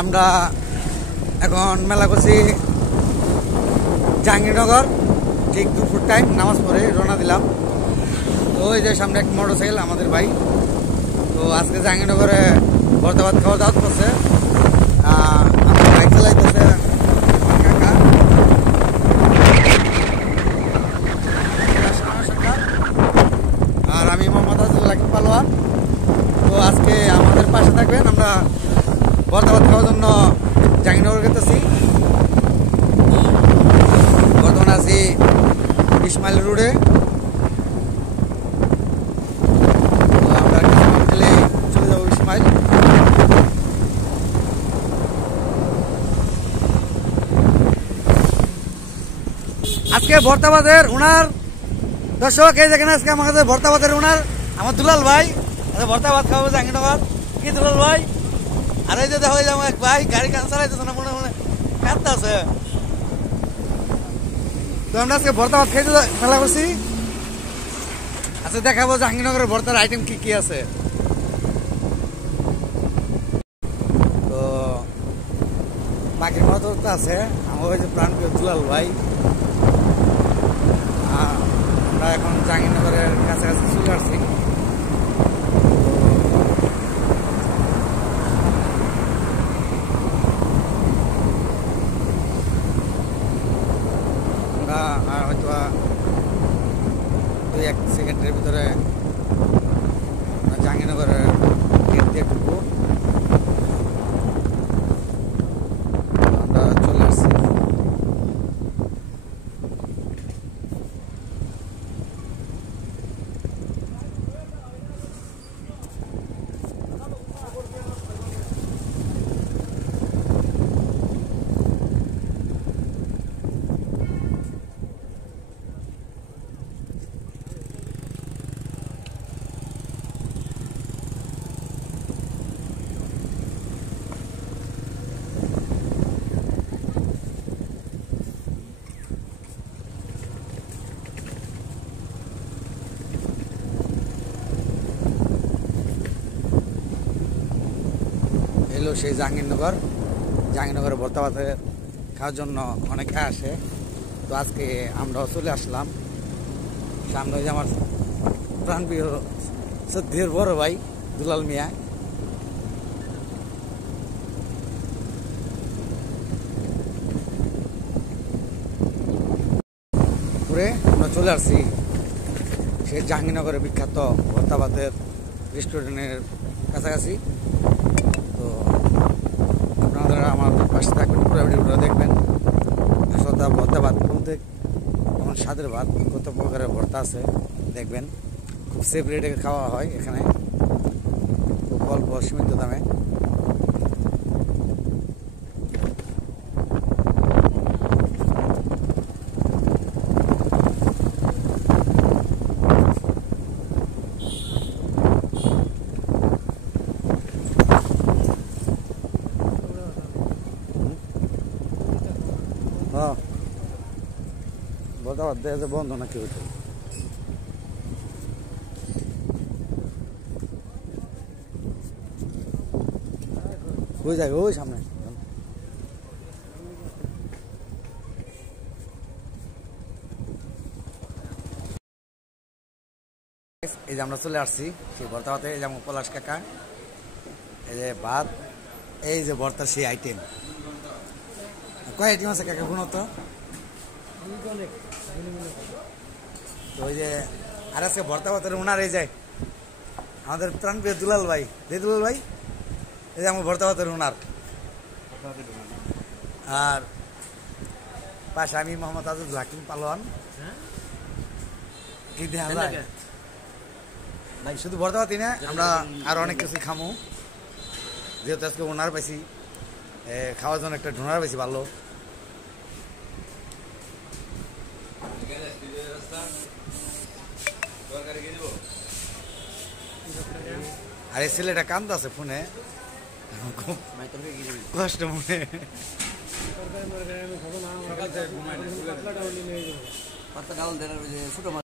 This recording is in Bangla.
আমরা এখন মেলা করছি জাহাঙ্গীরনগর, ঠিক দুপুর টাইম নামাজ পড়ে রওনা দিলাম। তো ওই যে সামনে এক মোটরসাইকেল আমাদের ভাই। তো আজকে জাহাঙ্গীরনগরে ভর্তা ভাত খাওয়া দাওয়া করছে। আমার বাইক চালাইতেছে কাকা, আর আমি মোহাম্মদ আজিজুল পালোয়ান। তো আজকে আমাদের পাশে থাকবেন। আমরা ভর্তা ভাত খাওয়ার জন্য জাহাঙ্গীরনগর গেতেছি। বর্তমানে আছি 20 মাইল রোডে। আমরা চলে যাবো 20 মাইল। আজকে ভর্তা ভাতের ওনার দর্শক, এই যেখানে আজকে আমার কাছে ভর্তা ভাতের ওনার আমার দুলাল ভাই। ভর্তা ভাত খাবো জাহাঙ্গীরনগর। কি দুলাল ভাই? আর এই যে দেখো আমার এক ভাই গাড়ি কান চালাইতেছে না, মনে মনে কাঁদতে আছে। তো আমরা আজকে ভর্তা ভাত খাইতে মেলা করছি। আচ্ছা, দেখাবো জাহাঙ্গীরনগরের ভর্তার আইটেম কি কি আছে। তো বাকির মতো তো আছে আমার ওই যে প্রাণপ্রিয় দুলাল ভাই। আমরা এখন জাহাঙ্গীরনগরের কাছাকাছি চলে আসছি। হয়তো 2-1 সেকেন্ডের ভিতরে জাহাঙ্গীরনগরের গেট দিয়ে ঢুকবো। আমরা চলে আসছি। এলো সেই জাহাঙ্গীরনগর। জাহাঙ্গীরনগরে ভর্তা ভাত খাওয়ার জন্য অনেকে আসে। তো আজকে আমরাও চলে আসলাম। সামনে ওই যে আমার প্রাণপ্রিয় সত্যির বড় ভাই দুলাল মিয়া। ঘুরে আমরা চলে আসছি সেই জাহাঙ্গীরনগরের বিখ্যাত ভর্তা ভাতের রেস্টুরেন্টের কাছাকাছি। তো আপনারা আমার পাশে থাকবেন, পুরো ভিডিওটা দেখবেন। আসলে ভর্তা ভাত বলতে যেমন স্বাদের ভাত, কত প্রকারের ভর্তা আছে দেখবেন। খুব সেফ রেটে খাওয়া হয় এখানে, খুব অল্প সীমিত দামে। হ্যাঁ, ভর্তা ভাত দেওয়া বন্ধ নাকি হইতো? ওই জায়গা ওই সামনে। এই যে আমরা চলে আসছি সেই ভর্তা ভাতে। এই যেমন পলাশ কাকা, এই যে ভাত, এই যে ভর্তার সেই আইটেম। কয় আইটেম আছে কাকা গুণ তো? তো ওই যে আর আজকে ভর্তা ভাতের ওনার এই যে আমাদের প্রাণপ্রিয় দুলাল ভাই। দুলাল ভাই, এই যে আমার ভর্তা ভাতের ওনার। আর পাশে আমি মোহাম্মদ আজিজুল পালোয়ান। কি দেখা যায় ভাই, শুধু ভর্তা ভাতই না, আমরা আর অনেক কিছু খামো। যেহেতু আজকে ওনার বেশি খাওয়ার জন্য একটা ঢোনার বেশি ভালো। আর এই ছেলেটা কান্দা আছে ফোনে, কষ্ট মনে। ছোট